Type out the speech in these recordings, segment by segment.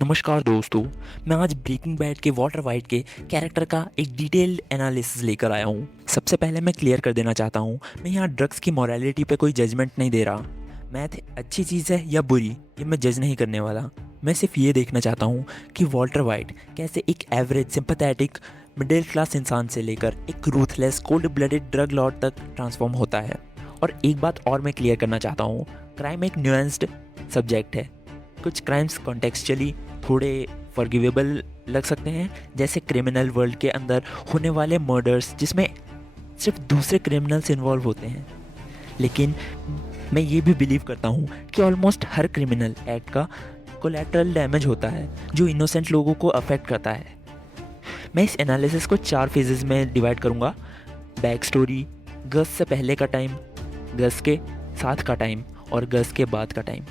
नमस्कार दोस्तों। मैं आज ब्रेकिंग बैड के वॉल्टर वाइट के कैरेक्टर का एक डिटेल्ड एनालिसिस लेकर आया हूँ। सबसे पहले मैं क्लियर कर देना चाहता हूँ, मैं यहाँ ड्रग्स की मोरालिटी पे कोई जजमेंट नहीं दे रहा। मैथ अच्छी चीज़ है या बुरी, ये मैं जज नहीं करने वाला। मैं सिर्फ ये देखना चाहता हूँ कि वॉल्टर वाइट कैसे एक एवरेज सिंपैथेटिक मिडिल क्लास इंसान से लेकर एक ruthless cold blooded drug Lord तक ट्रांसफॉर्म होता है। और एक बात और मैं क्लियर करना चाहता हूँ, क्राइम एक न्यूएंस्ड सब्जेक्ट है। कुछ क्राइम्स कॉन्टेक्चुअली थोड़े फॉरगिवेबल लग सकते हैं, जैसे क्रिमिनल वर्ल्ड के अंदर होने वाले मर्डर्स जिसमें सिर्फ दूसरे क्रिमिनल्स इन्वॉल्व होते हैं। लेकिन मैं ये भी बिलीव करता हूँ कि ऑलमोस्ट हर क्रिमिनल एक्ट का कोलैटरल डैमेज होता है जो इनोसेंट लोगों को अफेक्ट करता है। मैं इस एनालिसिस को 4 फेजेस में डिवाइड करूँगा। बैक स्टोरी, गस से पहले का टाइम, गस के साथ का टाइम और गस के बाद का टाइम।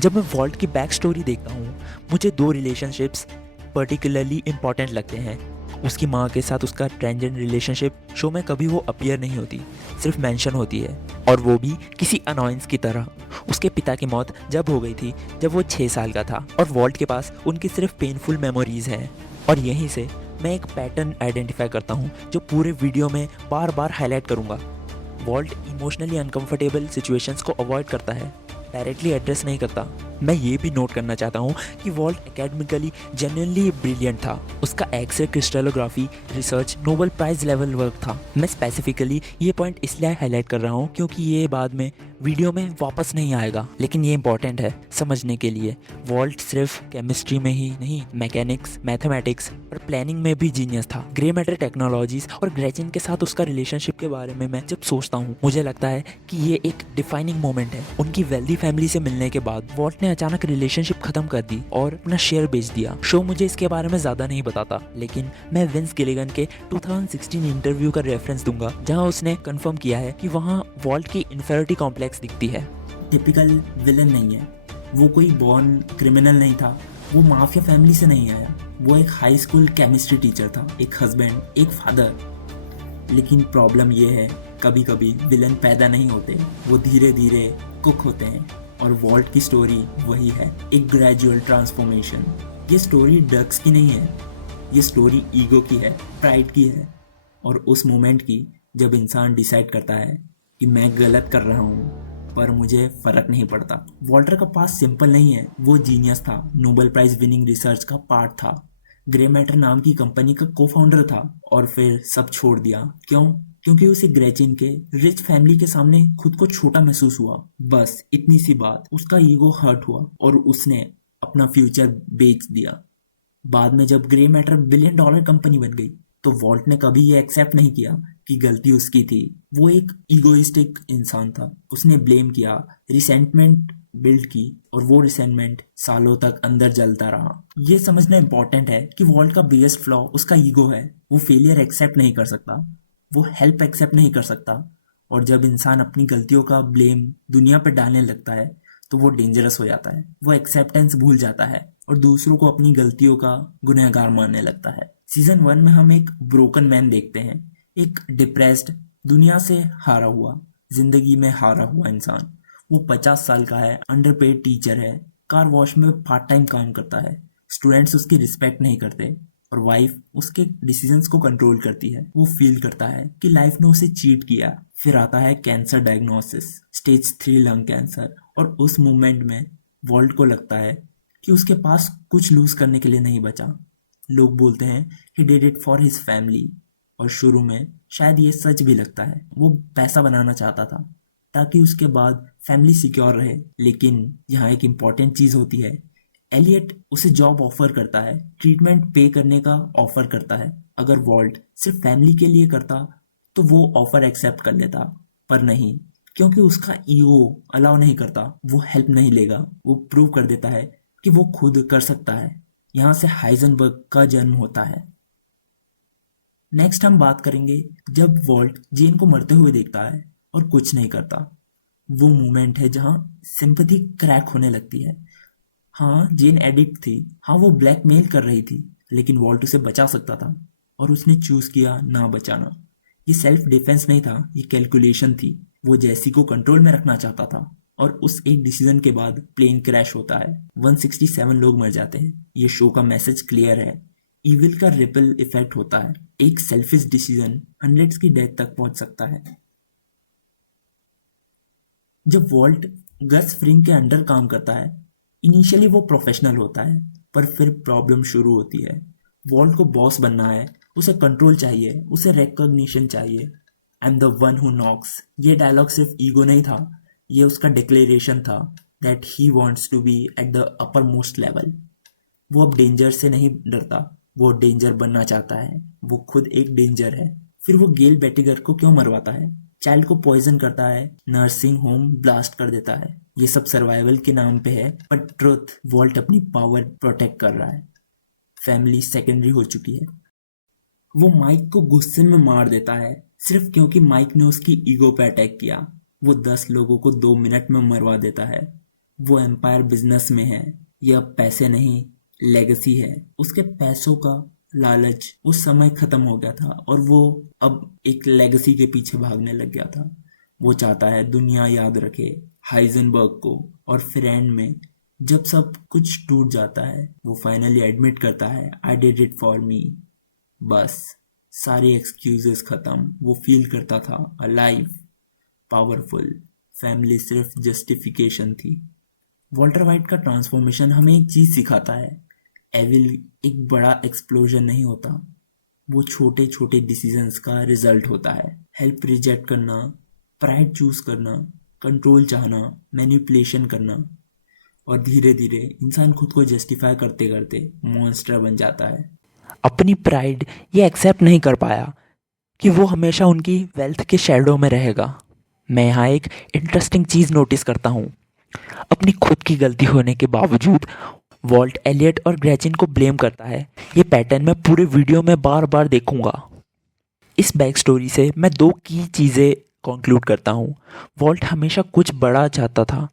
जब मैं वॉल्ट की बैक स्टोरी देखता हूँ, मुझे 2 रिलेशनशिप्स पर्टिकुलरली इम्पॉर्टेंट लगते हैं। उसकी माँ के साथ उसका ट्रांजेंड रिलेशनशिप शो में कभी वो अपीयर नहीं होती, सिर्फ मेंशन होती है, और वो भी किसी अनॉयंस की तरह। उसके पिता की मौत जब हो गई थी जब वो 6 साल का था, और वॉल्ट के पास उनकी सिर्फ पेनफुल मेमोरीज हैं। और यहीं से मैं एक पैटर्न आइडेंटिफाई करता हूँ जो पूरे वीडियो में बार बार हाईलाइट करूँगा। वॉल्ट इमोशनली अनकंफर्टेबल सिचुएशंस को अवॉइड करता है, डायरेक्टली एड्रेस नहीं करता। मैं ये भी नोट करना चाहता हूँ कि वॉल्ट एकेडमिकली जेन्युइनली ब्रिलियंट था। उसका X ray crystallography research Nobel prize level work था। मैं स्पेसिफिकली ये पॉइंट इसलिए हाईलाइट कर रहा हूँ क्योंकि ये बाद में वीडियो में वापस नहीं आएगा, लेकिन ये इंपॉर्टेंट है समझने के लिए। वॉल्ट सिर्फ केमिस्ट्री में ही नहीं, मैकेनिक्स, मैथमेटिक्स और प्लानिंग में भी जीनियस था। ग्रे मैटर टेक्नोलॉजीज और ग्रेचिन के साथ उसका रिलेशनशिप के बारे में मैं जब सोचता हूँ, मुझे लगता है कि ये एक डिफाइनिंग मोमेंट है। उनकी वेल्दी फैमिली से मिलने के बाद वॉल्ट ने अचानक रिलेशनशिप खत्म कर दी और अपना शेयर बेच दिया। शो मुझे इसके बारे में ज्यादा नहीं बताता, लेकिन मैं विंस गिलिगन के 2016 इंटरव्यू का रेफरेंस दूंगा जहां उसने कंफर्म किया है कि वहां वॉल्ट की इन्फेरिटी कॉम्प्लेक्स दिखती है। टिपिकल विलन नहीं है, वो कोई बॉर्न क्रिमिनल नहीं था, वो माफिया फैमिली से नहीं आया। वो एक हाई स्कूल केमिस्ट्री टीचर था, एक हस्बैंड, एक फादर। लेकिन प्रॉब्लम ये है, कभी कभी विलन पैदा नहीं होते, वो धीरे धीरे कुक होते हैं। और वॉल्ट की स्टोरी वही है, एक ग्रेजुअल ट्रांसफॉर्मेशन। ये स्टोरी ड्रग्स की नहीं है, ये स्टोरी ईगो की है, प्राइड की है, और उस मोमेंट की जब इंसान डिसाइड करता है कि मैं गलत कर रहा हूँ पर मुझे फर्क नहीं पड़ता। वॉल्टर का पास सिंपल नहीं है, वो जीनियस था, नोबेल प्राइज विनिंग रिसर्च का पार्ट था, ग्रे मैटर नाम की कंपनी का को फाउंडर था, और फिर सब छोड़ दिया। क्यों? क्योंकि उसे ग्रेचिन के रिच फैमिली के सामने खुद को छोटा महसूस हुआ। बस इतनी सी बात, उसका ईगो हर्ट हुआ और उसने अपना फ्यूचर बेच दिया। बाद में जब grey matter billion dollar company बन गई तो वॉल्ट ने कभी ये एक्सेप्ट नहीं किया कि गलती उसकी थी। वो एक इगोइस्टिक इंसान था, उसने ब्लेम किया, रिसेंटमेंट बिल्ड की, और वो रिसेंटमेंट सालों तक अंदर जलता रहा। ये समझना इंपॉर्टेंट है कि वॉल्ट का बिगेस्ट फ्लॉ उसका ईगो है। वो फेलियर एक्सेप्ट नहीं कर सकता, वो हेल्प एक्सेप्ट नहीं कर सकता, और जब इंसान अपनी गलतियों का ब्लेम दुनिया पर डालने लगता है तो वो डेंजरस हो जाता है। वो एक्सेप्टेंस भूल जाता है और दूसरों को अपनी गलतियों का गुनहगार मानने लगता है। सीजन 1 में हम एक ब्रोकन मैन देखते हैं, एक डिप्रेस्ड, दुनिया से हारा हुआ, जिंदगी में हारा हुआ इंसान। वो 50 साल का है, अंडरपेड टीचर है, कार वॉश में पार्ट टाइम काम करता है, स्टूडेंट्स उसकी रिस्पेक्ट नहीं करते, और वाइफ उसके डिसीजंस को कंट्रोल करती है। वो फील करता है कि लाइफ ने उसे चीट किया। फिर आता है cancer diagnosis, stage 3 lung cancer, और उस मोमेंट में वॉल्ट को लगता है कि उसके पास कुछ लूज करने के लिए नहीं बचा। लोग बोलते हैं he did it for his family, और शुरू में शायद ये सच भी लगता है। वो पैसा बनाना चाहता था ताकि उसके बाद फैमिली सिक्योर रहे। लेकिन यहाँ एक इम्पॉर्टेंट चीज होती है, एलियट उसे जॉब ऑफर करता है, ट्रीटमेंट पे करने का ऑफर करता है। अगर वॉल्ट सिर्फ फैमिली के लिए करता तो वो ऑफर एक्सेप्ट कर लेता, पर नहीं, क्योंकि उसका ईगो अलाउ नहीं करता, वो हेल्प नहीं लेगा। वो प्रूव कर देता है कि वो खुद कर सकता है। यहाँ से हाइजनबर्ग का जन्म होता है। नेक्स्ट हम बात करेंगे जब वॉल्ट जेन को मरते हुए देखता है और कुछ नहीं करता। वो मोमेंट है जहाँ सिंपैथी क्रैक होने लगती है। हाँ, जेन एडिक्ट थी, हाँ वो ब्लैकमेल कर रही थी, लेकिन वॉल्ट उसे बचा सकता था, और उसने चूज किया ना बचाना। ये सेल्फ डिफेंस नहीं था, ये कैलकुलेशन थी। वो जैसी को कंट्रोल में रखना चाहता था। और उस एक डिसीजन के बाद प्लेन क्रैश होता है, 167 लोग मर जाते हैं। ये शो का मैसेज क्लियर है, इविल का रिपल इफेक्ट होता है, एक सेल्फिश डिसीजन हंड्रेड्स की डेथ तक पहुंच सकता है। जब वॉल्ट गस फ्रिंग के अंडर काम करता है, इनिशियली वो प्रोफेशनल होता है, पर फिर प्रॉब्लम शुरू होती है। वॉल्ट को बॉस बनना है, उसे कंट्रोल चाहिए, उसे रिकॉग्निशन चाहिए। I am the one who knocks, ये डायलॉग सिर्फ ईगो नहीं था, ये उसका डिक्लेरेशन था that he wants to be at the uppermost level. वो अब डेंजर से नहीं डरता, वो डेंजर बनना चाहता है, वो खुद एक डेंजर है। फिर वो गेल बेटिगर को क्यों मरवाता है, चाइल्ड को पॉइजन करता है, नर्सिंग होम ब्लास्ट कर देता है। ये सब सर्वाइवल के नाम पे है, पर ट्रुथ वॉल्ट अपनी पावर प्रोटेक्ट कर रहा है। फैमिली सेकेंडरी हो चुकी है। वो माइक को गुस्से में मार देता है सिर्फ क्योंकि माइक ने उसकी ईगो पे अटैक किया। वो 10 लोगों को 2 मिनट में मरवा देता है। वो एम्पायर बिजनेस में है, ये अब पैसे नहीं लेगेसी है। उसके पैसों का लालच उस समय खत्म हो गया था और वो अब एक लेगेसी के पीछे भागने लग गया था। वो चाहता है दुनिया याद रखे हाइजनबर्ग को, और फिर एंड में जब सब कुछ टूट जाता है, वो फाइनली एडमिट करता है I did it for me. बस सारी एक्सक्यूजेस खत्म। वो फील करता था अलाइव, पावरफुल। फैमिली सिर्फ जस्टिफिकेशन थी। वॉल्टर वाइट का ट्रांसफॉर्मेशन हमें एक चीज सिखाता है, एविल एक बड़ा एक्सप्लोजन नहीं होता, वो छोटे छोटे डिसीजंस का रिजल्ट होता है। हेल्प रिजेक्ट करना, प्राइड चूज करना, कंट्रोल चाहना, मैनिपुलेशन करना, और धीरे धीरे इंसान खुद को जस्टिफाई करते करते मॉन्स्टर बन जाता है। अपनी प्राइड ये एक्सेप्ट नहीं कर पाया कि वो हमेशा उनकी वेल्थ के शैडो में रहेगा। मैं यहाँ एक इंटरेस्टिंग चीज़ नोटिस करता हूँ। अपनी खुद की गलती होने के बावजूद वॉल्ट एलियट और ग्रेचिन को ब्लेम करता है। ये पैटर्न मैं पूरे वीडियो में बार बार देखूंगा। इस बैक स्टोरी से मैं 2 की चीज़ें कंक्लूड करता हूँ। वॉल्ट हमेशा कुछ बड़ा चाहता था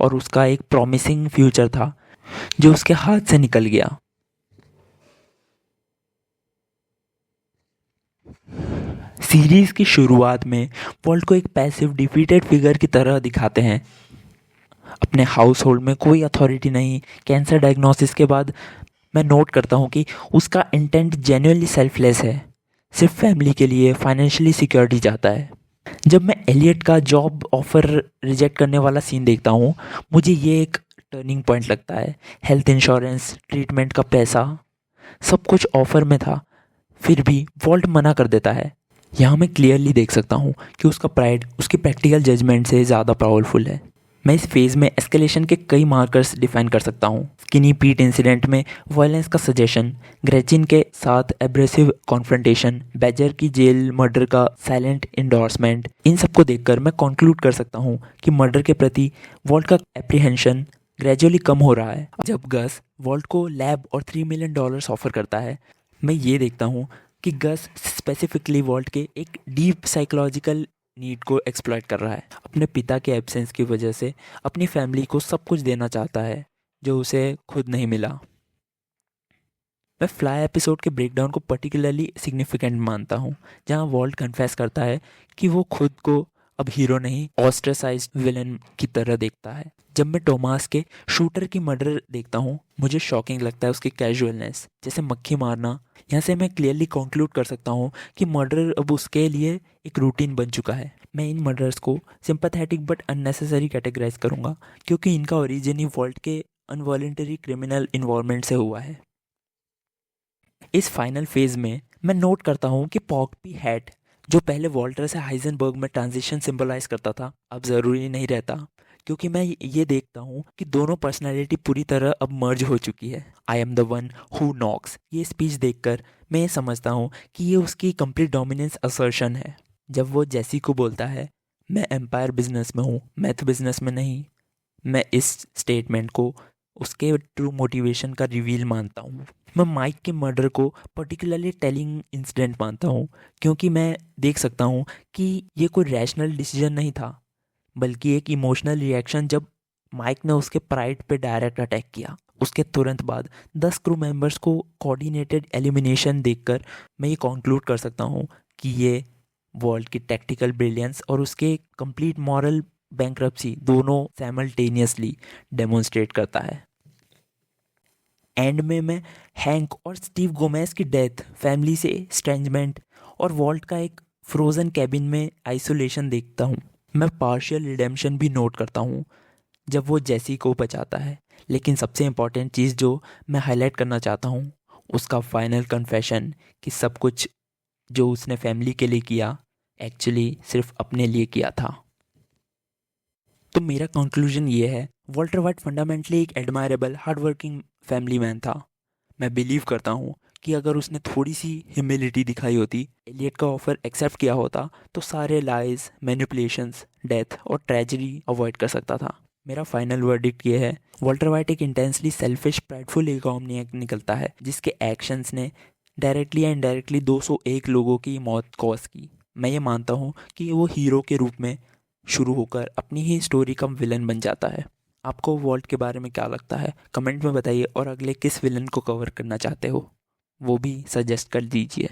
और उसका एक प्रॉमिसिंग फ्यूचर था जो उसके हाथ से निकल गया। सीरीज की शुरुआत में वॉल्ट को एक पैसिव डिफीटेड फिगर की तरह दिखाते हैं। अपने हाउस होल्ड में कोई अथॉरिटी नहीं। कैंसर डायग्नोसिस के बाद मैं नोट करता हूँ कि उसका इंटेंट जेन्युइनली सेल्फलेस है, सिर्फ फैमिली के लिए फाइनेंशियली सिक्योरिटी चाहता है। जब मैं एलियट का जॉब ऑफर रिजेक्ट करने वाला सीन देखता हूँ, मुझे ये एक टर्निंग पॉइंट लगता है। हेल्थ इंश्योरेंस, ट्रीटमेंट का पैसा, सब कुछ ऑफर में था, फिर भी वॉल्ट मना कर देता है। यहाँ मैं क्लियरली देख सकता हूँ कि उसका प्राइड उसकी प्रैक्टिकल जजमेंट से ज़्यादा पावरफुल है। मैं इस फेज़ में एस्केलेशन के कई मार्कर्स डिफाइन कर सकता हूँ। स्किनी पीट इंसिडेंट में वायलेंस का सजेशन, ग्रेचिन के साथ एब्रेसिव कॉन्फ्रंटेशन, बैजर की जेल मर्डर का साइलेंट इंडोर्समेंट, इन सब को देखकर मैं कंक्लूड कर सकता हूँ कि मर्डर के प्रति वॉल्ट का एप्रीहेंशन ग्रेजुअली कम हो रहा है। जब गस वॉल्ट को लैब और $3 मिलियन ऑफर करता है, मैं ये देखता हूँ कि गस स्पेसिफिकली वॉल्ट के एक डीप साइकोलॉजिकल नीड को एक्सप्लॉइट कर रहा है। अपने पिता के एब्सेंस की वजह से अपनी फैमिली को सब कुछ देना चाहता है जो उसे खुद नहीं मिला। मैं फ्लाई एपिसोड के ब्रेकडाउन को पर्टिकुलरली सिग्निफिकेंट मानता हूँ, जहाँ वॉल्ट कन्फेस करता है कि वो खुद को अब हीरो नहीं ऑस्ट्रेसाइज्ड विलन की तरह देखता है। जब मैं टोमास के शूटर की मर्डर देखता हूँ, मुझे शॉकिंग लगता है उसकी कैजुअलनेस, जैसे मक्खी मारना। यहाँ से मैं क्लियरली कंक्लूड कर सकता हूँ कि मर्डर अब उसके लिए एक रूटीन बन चुका है। मैं इन मर्डर्स को सिंपैथेटिक बट अननेसेसरी कैटेगराइज करूँगा क्योंकि इनका ओरिजिन ही वॉल्ट के अनवॉलंटरी क्रिमिनल इन्वॉल्वमेंट से हुआ है। इस फाइनल फेज में मैं नोट करता हूँ कि पॉकपी हैट, जो पहले वॉल्टर से हाइजनबर्ग में ट्रांजिशन सिंबलाइज करता था, अब ज़रूरी नहीं रहता, क्योंकि मैं ये देखता हूँ कि दोनों पर्सनालिटी पूरी तरह अब मर्ज हो चुकी है। I am the one who knocks, ये स्पीच देखकर मैं ये समझता हूँ कि ये उसकी कंप्लीट डोमिनेंस असर्शन है। जब वो जैसी को बोलता है मैं एम्पायर बिजनेस में हूँ, मैथ बिजनेस में नहीं, मैं इस स्टेटमेंट को उसके ट्रू मोटिवेशन का रिवील मानता हूँ। मैं माइक के मर्डर को पर्टिकुलरली टेलिंग इंसिडेंट मानता हूँ क्योंकि मैं देख सकता हूँ कि ये कोई रैशनल डिसीजन नहीं था, बल्कि एक इमोशनल रिएक्शन जब माइक ने उसके प्राइड पे डायरेक्ट अटैक किया। उसके तुरंत बाद 10 क्रू मेंबर्स को कोऑर्डिनेटेड एलिमिनेशन देखकर मैं ये कंक्लूड कर सकता हूँ कि ये वॉल्ट की टैक्टिकल ब्रिलियंस और उसके कंप्लीट मॉरल बैंक्रप्सी दोनों साइमल्टेनियसली डेमोन्स्ट्रेट करता है। एंड में मैं हैंक और स्टीव गोमेज की डेथ, फैमिली से एस्ट्रेंजमेंट और वॉल्ट का एक फ्रोज़न कैबिन में आइसोलेशन देखता हूँ। मैं पार्शियल रिडेम्पशन भी नोट करता हूँ जब वो जेसी को बचाता है, लेकिन सबसे इम्पॉर्टेंट चीज़ जो मैं हाईलाइट करना चाहता हूँ उसका फाइनल कन्फेशन कि सब कुछ जो उसने फैमिली के लिए किया एक्चुअली सिर्फ अपने लिए किया था। तो मेरा कंक्लूजन ये है, वॉल्टर वाइट फंडामेंटली एक एडमायरेबल हार्डवर्किंग फैमिली मैन था। मैं बिलीव करता हूँ कि अगर उसने थोड़ी सी ह्यूमिलिटी दिखाई होती, एलियट का ऑफर एक्सेप्ट किया होता, तो सारे लाइज, मैनिपुलेशंस, डेथ और ट्रेजेडी अवॉइड कर सकता था। मेरा फाइनल वर्डिक्ट ये है, वॉल्टर वाइट एक इंटेंसली सेल्फिश, प्राइडफुल एगोमनियक निकलता है जिसके एक्शंस ने डायरेक्टली या इनडायरेक्टली 201 लोगों की मौत कॉज की। मैं ये मानता हूँ कि वो हीरो के रूप में शुरू होकर अपनी ही स्टोरी का विलन बन जाता है। आपको वॉल्ट के बारे में क्या लगता है कमेंट में बताइए, और अगले किस विलन को कवर करना चाहते हो वो भी सजेस्ट कर दीजिए।